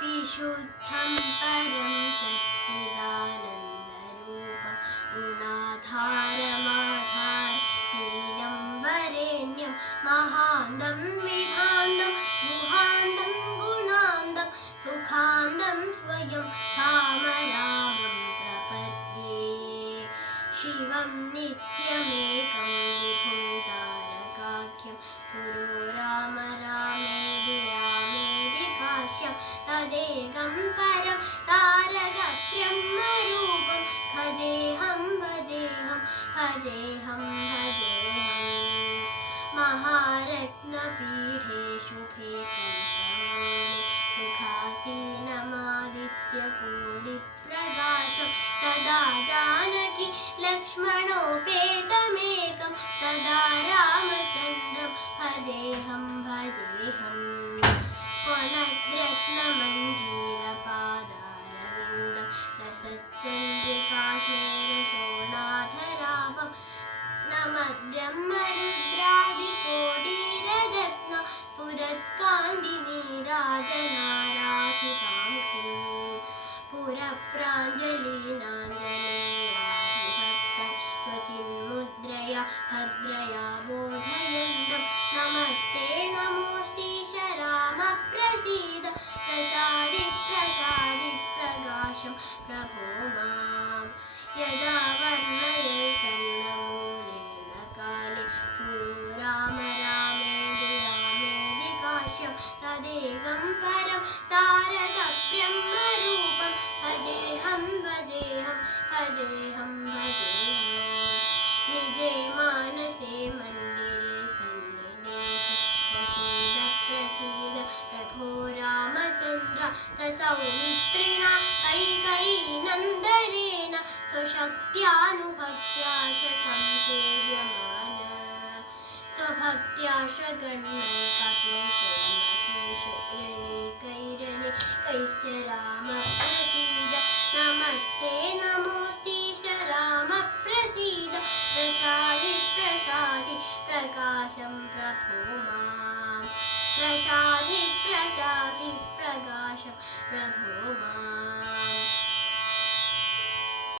विशुद्धं परं सच्चिदानन्दरूपं गुणाधारमाधारहीनं वरेण्यं महान्तं विभान्तं गुहान्तं गुणान्तं सुखान्तं स्वयं कामरामं प्रपद्ये शिवं नित्यमेकं विभुं तारकाख्यं सुरो राम रामेदि रामेदि काश्यं तदेकं परं तारकब्रह्मरूपं भजेऽहं भजेऽहं भजेऽहं भजेऽहं महारत्नपीठे शुभे कल्पवने सुखासीनमादित्यकोटिप्रकाशं सदा जानकी लक्ष्मणोपेतमेकं सदा रामचन्द्रं भजेऽहं भजेऽहं वनद्रत्नमञ्जीरपादारविन्दं रसच्चन्द्रिकाश्मेरशोणाधराभं नमद्ब्रह्मरुद्रादिकोटिरत्न पुरत्कान्तिनीराजनाराधितां पुरप्राञ्जलीनाञ्जनेयाधिभक्तं स्वचिन्मुद्रया भद्रया बोधयन्तं नमस्ते नमोऽस्तीश राम प्रसीद प्रसादि प्रसादि प्रकाशं प्रभो मां यदा वर्णयन्कन्नमूलेन काले सुरो राम रामेदि रामेदि काश्यं तदेकं परं तारकब्रह्मरूपं भजेऽहं भजेऽहं भजेऽहं भजेऽहं निजे मानसे मन्दिरे सन्निधेहि प्रसीद प्रसीद प्रभो रामचन्द्र ससौमित्रिणा कैकेयीनन्दनेन स्वशक्त्यानुभक्त्या च संसेव्यमान स्वभक्त्या श्रगण्यैकपीशमहेशयनीकैरनेकैश्च राम प्रसीद नमस्ते नमोऽस्तीश राम प्रसीद प्रसादि प्रसादि प्रकाशं प्रभो मां प्रसादि प्रसादि प्रकाशं प्रभो मां